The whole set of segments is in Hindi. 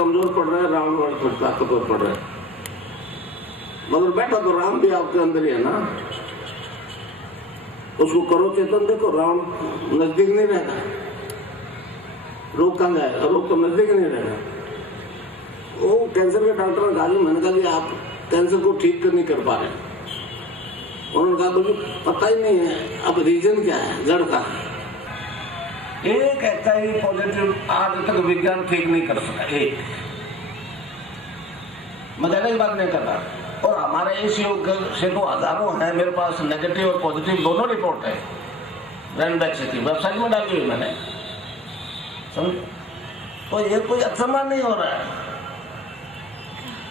कमजोर पड़ रहा है, रावण बड़ा ताकतवर पड़ रहा है। मगर बैठा तो राम भी आपके अंदर ही है ना, उसको करो चेतन। देखो रावण नजदीक नहीं रहेगा, रोग कहाँ जाएगा, रोग तो नजदीक नहीं रहेगा। वो कैंसर के डॉक्टर ने कहा, मैंने कहा कि आप कैंसर को ठीक नहीं कर पा रहे। उन्होंने कहा मुझे पता ही नहीं है अब रीजन क्या है, जड़ का। एक कहता है पॉजिटिव आज तक विज्ञान ठीक नहीं कर सका, एक मैं ज्यादा बात नहीं कर रहा। और हमारे इस योग से तो हजारों हैं मेरे पास, नेगेटिव और पॉजिटिव दोनों रिपोर्ट है रैनबैक से की, वेबसाइट में डाली हुई मैंने, समझ। तो ये कोई असमान नहीं हो रहा है,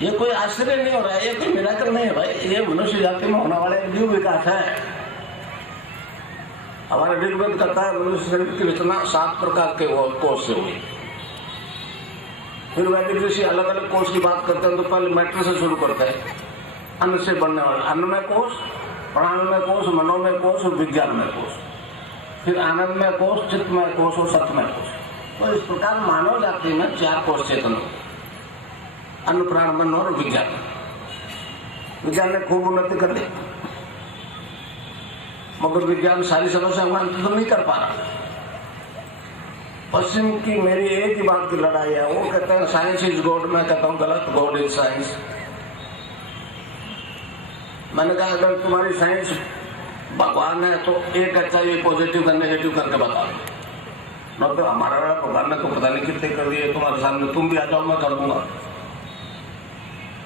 ये कोई आश्चर्य नहीं हो रहा है, ये कोई मिराकल नहीं है भाई, ये मनुष्य जाति में होने वाला एक जीव विकास है। हमारा ऋग्वेद कहता है मनुष्य शरीर की रचना 7 प्रकार के कोष से हुई। फिर वैदिक ऋषि अलग अलग कोष की बात करते हैं, तो पहले मैटर से शुरू करते हैं, अन्न से बनने वाले अन्नमय कोष, प्राणमय कोष, मनोमय कोष और विज्ञानमय कोष, फिर आनंदमय कोष, चित्तमय कोष और सतमय कोष। तो इस प्रकार मानव जाति में 4 कोष चेतन, अन्न, प्राण, मन और विज्ञान। विज्ञान ने खूब उन्नति कर दी, मगर विज्ञान सारी समस्या को अंत तो नहीं कर पा रहा। पश्चिम की मेरी एक ही बात की लड़ाई है, वो कहते हैं साइंस इज गॉड, मैं कहता हूं गलत, गॉड इज साइंस। मैंने कहा अगर तुम्हारी साइंस भगवान है तो एक अच्छा ये पॉजिटिव का नेगेटिव करके बता दो, न तो हमारा भगवान ने तो पता नहीं कितने कर दिए तुम्हारे सामने, तुम भी आ जाओ मैं कर दूंगा।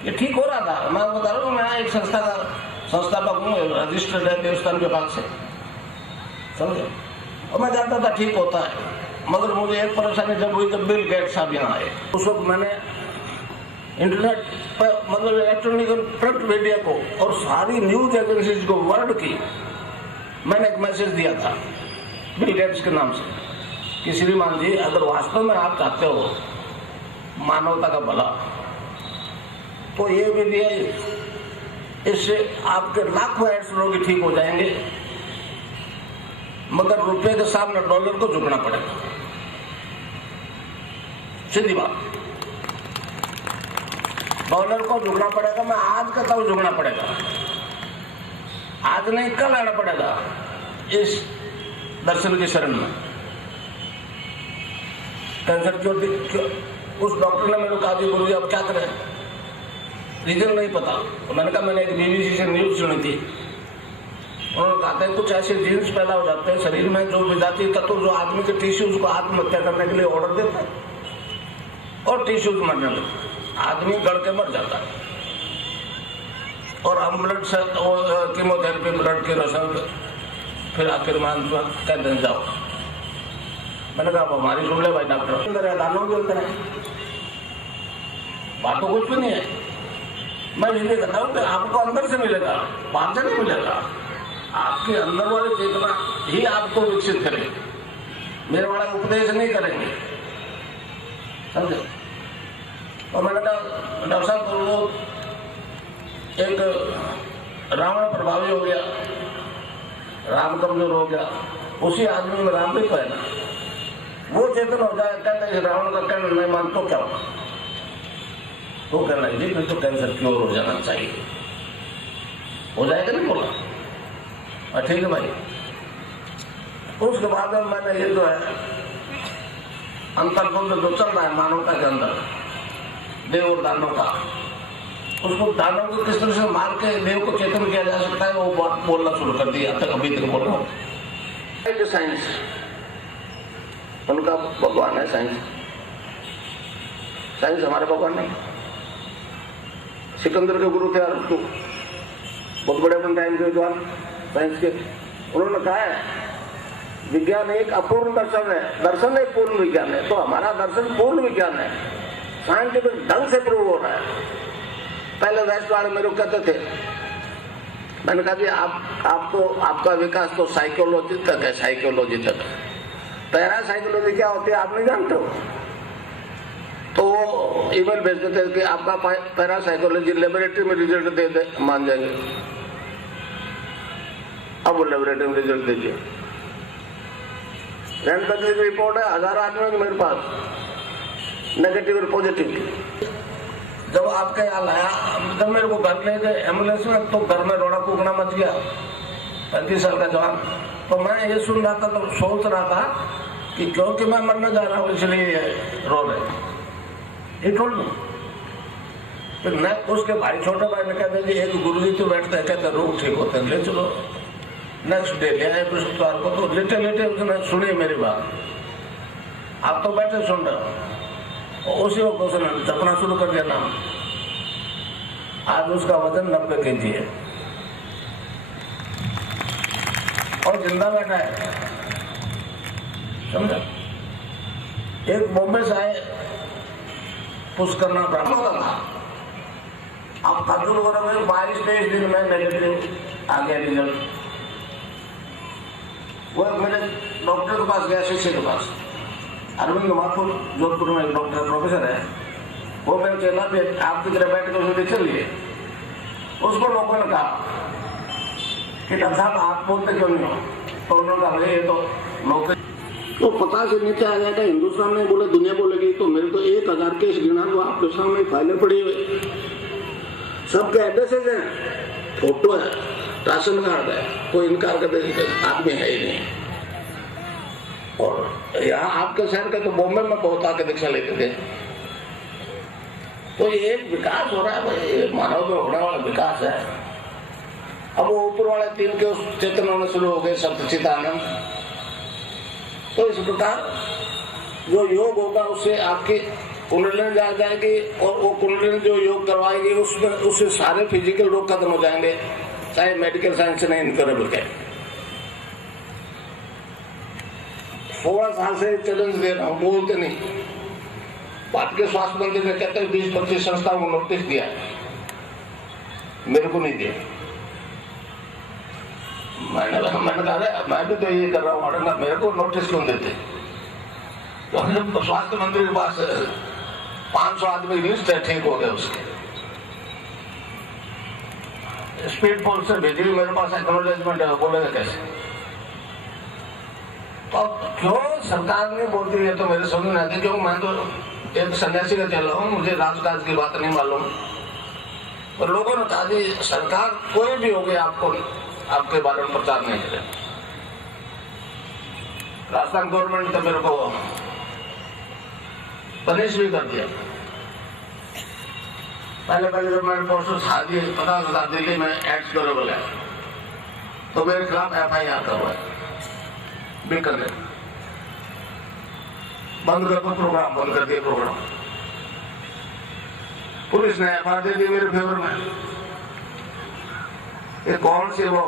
ये ठीक हो रहा था, मैं बता रहा हूँ, मैं एक संस्था का संस्थापक हूँ, रजिस्टर्ड है देवस्थान विभाग से, समझे। और मैं जानता था ठीक होता है, मगर मुझे एक परेशानी जब हुई जब बिल गेट्स साहब यहाँ आए। उस वक्त मैंने इंटरनेट पर मतलब इलेक्ट्रॉनिक प्रिंट मीडिया को और सारी न्यूज एजेंसीज को वर्ल्ड की मैंने एक मैसेज दिया था बिल गेट्स के नाम से कि श्रीमान जी अगर वास्तव में आप चाहते हो मानवता का भला तो ये विधि है, इससे आपके लाखों एड्स रोगी ठीक हो जाएंगे, मगर रुपए के सामने डॉलर को झुकना पड़ेगा। सीधी बात, डॉलर को झुकना पड़ेगा। मैं आज कहता हूं झुकना पड़ेगा, आज नहीं कल आना पड़ेगा इस दर्शन की शरण में। कैंसर क्यों उस डॉक्टर ने मेरे को कहा गुरु जी अब क्या करें, रीजन नहीं पता। तो मैंने कहा मैंने एक बीबीसी से न्यूज सुनी थी, उन्होंने कहा था कुछ ऐसे जीन्स पैदा हो जाते हैं शरीर में जो विजातीय तत्व जो आदमी के टिश्यूज को आत्महत्या करने के लिए ऑर्डर देते हैं और टिश्यूज मरने लगते, आदमी गड़ के मर जाता है। और हम ब्लड से कीमोथेरेपी ब्लड के रसम फिर आखिर मान कह दें जाओ। मैंने कहा हमारी सुन ले भाई डॉक्टर, दानों भी होते हैं, बात तो कुछ भी नहीं है। मैं इसलिए कहता हूँ कि आपको अंदर से मिलेगा, बाहर से नहीं मिलेगा। आपके अंदर वाली चेतना ही आपको विकसित करेगी, मेरे वाला उपदेश नहीं करेंगे, समझे। और मैंने कहा डॉक्टर साहब वो एक रावण प्रभावी हो गया, राम कमजोर हो गया, उसी आदमी में राम भी तो है ना, वो चेतन हो जाए, कहते रावण का कहना नहीं मान तो क्या होगा, तो कहना जी फिर तो कैंसर क्योर हो जाना चाहिए, हो जाएगा नहीं बोला, ठीक है भाई। उसके बाद में मैंने ये जो है अंतर्बंध जो चल रहा है मानवता के अंदर देव और दानव का, उसको दानव को किस तरह से मार के देव को चेतन किया जा सकता है वो बात बोलना शुरू कर दिया, तक अभी तक बोल रहा हूँ। साइंस उनका भगवान है, साइंस साइंस हमारे भगवान नहीं। सिकंदर के गुरु थे अरस्तु, बहुत बड़े अपने टाइम के विद्वान साइंस के, उन्होंने कहा है विज्ञान एक अपूर्ण दर्शन है, दर्शन एक पूर्ण विज्ञान है। तो हमारा दर्शन पूर्ण विज्ञान है, साइंटिफिक ढंग से प्रूव हो रहा है। पहले वेस्ट वाले मेरे को कहते थे, मैंने कहा जी आपको आपका विकास तो साइकोलॉजी तक है, साइकोलॉजी तक। पैरा साइकोलॉजी क्या होती है आप नहीं जानते हो? तो वो ईमेल भेजते थे कि आपका पैरा साइकोलॉजी लेबोरेटरी में रिजल्ट दे दे मान जाएंगे। अब वो लेबोरेटरी में रिजल्ट दीजिए, रैंडम रिपोर्ट है 1000 आदमियों की मेरे पास, नेगेटिव और पॉजिटिव। जब आपके यहाँ लाया, जब मेरे को घर ले गए एम्बुलेंस में, तो घर में रोना कूकना मच गया। 35 साल का जवान। तो मैं ये सुन रहा था तो सोच रहा था कि क्योंकि मैं मरने जा रहा हूँ इसलिए रो रहे। ये टोल्ड मी। फिर मैं उसके भाई, छोटे भाई ने कहते जी एक गुरुजी तो बैठते हैं, कहते रोग ठीक होते हैं, ले चलो। नेक्स्ट डे ले आए बृहस्पतिवार को, तो लेटे लेटे उसने सुनी मेरी बात। आप तो बैठे सुन रहे हो। उसी वक्त उसने जपना शुरू कर दिया नाम। आज उसका वजन 90 kg है और जिंदा बैठा है, समझा। एक बॉम्बे से आए, पुश करना ब्राह्मण था। अब खजूर वगैरह में 22-23 दिन में नेगेटिव आ गया रिजल्ट। वो मेरे डॉक्टर के पास गया, शिष्य के पास, अरविंद माथुर, जोधपुर में एक डॉक्टर प्रोफेसर है। वो मेरे चेला भी आपकी तरह बैठ कर उसमें चल लिए। उसको लोगों ने कहा कि डॉक्टर साहब आप बोलते क्यों नहीं हो? तो उन्होंने कहा ये तो लोग तो 50 से नीचे आ जाएगा। हिंदुस्तान में बोले दुनिया बोलेगी। तो मेरे तो 1000 केस गिना दो, आपके सामने फाइलें पड़ी हुई, सबके एड्रेसेज हैं, फोटो है, राशन कार्ड है, कोई इनकार करते आदमी है ही नहीं। और यहाँ आपके शहर के तो बॉम्बे में बहुत आके दीक्षा लेते थे। तो ये एक विकास हो रहा है भाई, ये मानव में होने वाला विकास है। अब वो ऊपर वाले 3 के उस चेतन होने शुरू हो गए, सत्यचित आनंद। तो इस प्रकार जो योग होगा उससे आपकी कुंडलिनी जाग जाएगी, और वो कुंडलिनी जो योग करवाएगी उसमें उससे सारे फिजिकल रोग खत्म हो जाएंगे, चाहे मेडिकल साइंस नहीं इनकरेबल है। 16 साल से चैलेंज दे रहा हूँ, बोलते नहीं। भारतीय स्वास्थ्य मंत्री ने कहते हैं 20-25 संस्थाओं को नोटिस दिया, मेरे को नहीं दिया। मैंने कहा मैं भी तो ये कर रहा हूँ, मेरे को नोटिस क्यों देते? तो स्वास्थ्य मंत्री के पास 500 आदमी लिस्ट है, ठीक हो गया उसके। स्पीड पोस्ट से भेजी, मेरे पास एक्नॉलेजमेंट है, बोलेगा कैसे? तो क्यों सरकार नहीं बोलती है? तो मेरे समझ में आती, क्यों मैं तो एक सन्यासी का चल रहा हूँ, मुझे राजकाज की बात नहीं मालूम। और लोगों ने कहा जी सरकार कोई भी होगी आपको आपके बारे में प्रचार नहीं करे। राजस्थान गवर्नमेंट तो मेरे को पनिश भी कर दिया। पहले जब मैंने पोस्टर था जी 50,000 दिल्ली में एक्ट करेबल है, तो मेरे खिलाफ FIR का हुआ है, बीकानेर बंद कर दो प्रोग्राम, बंद कर दिया प्रोग्राम। पुलिस ने FIR दे दी मेरे फेवर में। ये कौन सी वो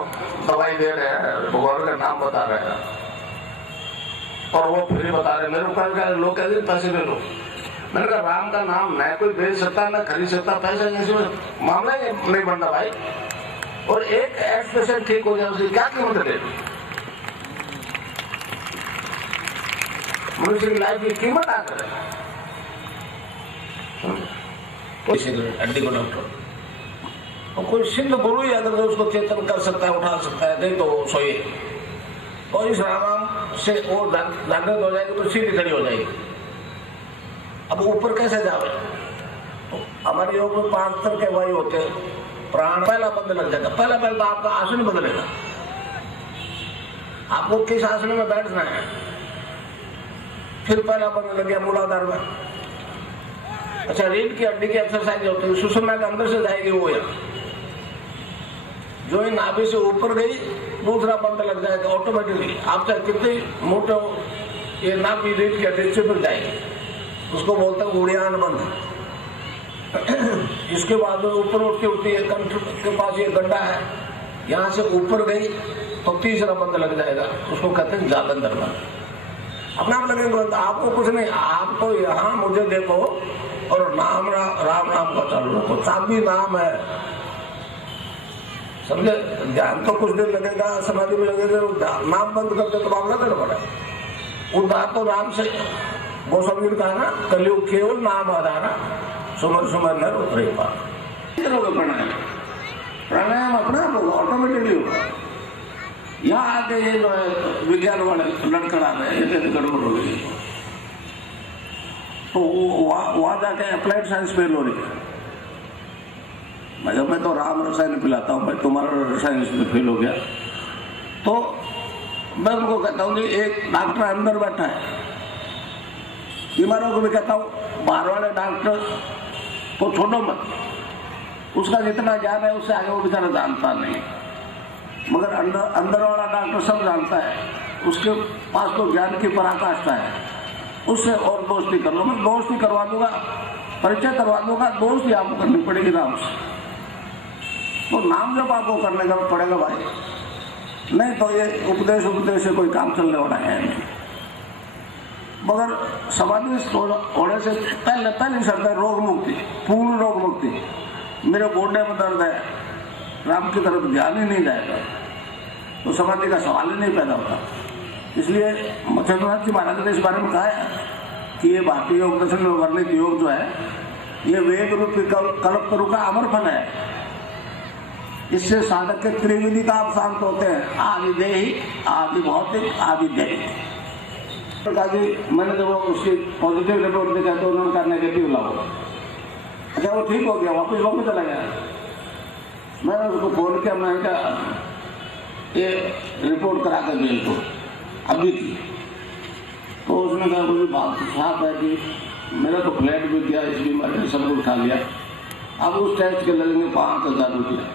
दवाई दे रहे हैं, भगवान का नाम बता रहे हैं, और वो फ्री बता रहे। मेरे ऊपर लोग कहते पैसे ले लो। मैंने कहा राम का नाम न कोई बेच सकता न खरीद सकता, पैसे जैसे मामला नहीं बनता भाई। और एक एक्स पेशेंट ठीक हो गया, उसकी क्या कीमत ले? मनुष्य की लाइफ की कीमत आ कर हड्डी को डॉक्टर और कोई सिद्ध गुरु ही अगर उसको चेतन कर सकता है, उठा सकता है, नहीं तो सोइए। और इस आराम से वो जागृत हो जाएगी तो सीधी खड़ी हो जाएगी। अब ऊपर कैसे जावे? तो हमारे योग में 5 तरह के वायु होते हैं। प्राण पहला बंद लग जाएगा, पहला तो आपका आसन बदलेगा। आपको किस आसन में बैठना है, फिर पहला बंद लग गया मूलाधार में। अच्छा, रीढ़ की हड्डी की एक्सरसाइज होती है, सुषुम्ना के अंदर से जाएगी वो यहाँ, जो इन नाभि से ऊपर गई दूसरा बंद लग जाएगा ऑटोमेटिकली। आप चाहे कितने मोटे हो, ये नाभि रीढ़ की हड्डी से फिर जाएगी, उसको बोलते हैं उड़ियान बंद। इसके बाद ऊपर उठती है, कंठ के पास ये गड्ढा है, यहाँ से ऊपर गई तो तीसरा बंद लग जाएगा, उसको कहते हैं जालंधर बंद। अपने आप लगेगा आपको कुछ नहीं, आपको यहाँ मुझे देखो और नाम राम नाम का चालू रखो, चाबी नाम है, समझे? ध्यान तो कुछ देर लगेगा, समाधि में लगेगा, नाम बंद करके तो मामला गड़बड़ है। उदार तो नाम से गोस्वामी ने कहा ना, कलयुग केवल नाम आधारा, सुमर सुमर नर उतरे पार। प्राणायाम अपना ऑटोमेटिकली होगा। यहाँ आके ये जो है विज्ञान वाले लड़खड़ा रहे हैं, गड़बड़ हो गई। तो वहाँ जाके अप्लाइड साइंस फेल हो रही है। मैं तो राम रसायन पिलाता हूँ, भाई तुम्हारा रसायन में फेल हो गया। तो मैं उनको कहता हूँ कि एक डॉक्टर अंदर बैठा है, बीमारों को भी कहता हूँ बाहर वाले डॉक्टर को छोड़ो मत, उसका जितना ज्ञान है उससे आगे वो बेचारा जानता नहीं, मगर अंदर वाला डॉक्टर सब जानता है, उसके पास तो ज्ञान की पराकाष्ठा है, उससे और दोस्ती कर लो। मैं दोस्ती करवा दूंगा, परिचय करवा दूंगा, दोस्ती आपको करनी पड़ेगी नाम से। तो नाम जब आपको करने का पड़ेगा भाई, नहीं तो ये उपदेश से कोई काम चलने वाला है नहीं। मगर समाधिस्थ होने से पहली शर्त है रोग मुक्ति, पूर्ण रोग मुक्ति। मेरे गोडे में दर्द है, राम की तरफ ध्यान ही नहीं जाएगा तो समाधि का सवाल ही नहीं पैदा होता। इसलिए चंद्रनाथ जी महाराज ने इस बारे में कहा है कि ये भारतीय योग दर्शन में वर्णित योग जो है ये वेद रूपी कल्पतरु का अमर फल है। इससे साधक के त्रिविधि का आप शांत होते हैं, आदि देही, आदि भौतिक, आदि दैविक। मैंने जब उसकी पॉजिटिव रिपोर्ट देखा तो उन्होंने कहा नेगेटिव लाओ। अच्छा वो ठीक हो गया, वापस चला गया। मैंने उसको फोन किया, मैंने कहा ये रिपोर्ट करा कर भेज दो अभी की। तो उसने कहा मुझे बात साफ है कि मेरा तो फ्लैट भी गया, इस बीमारी ने सब कुछ उठा लिया, अब उस टेस्ट के लगेंगे 5,000 रुपया।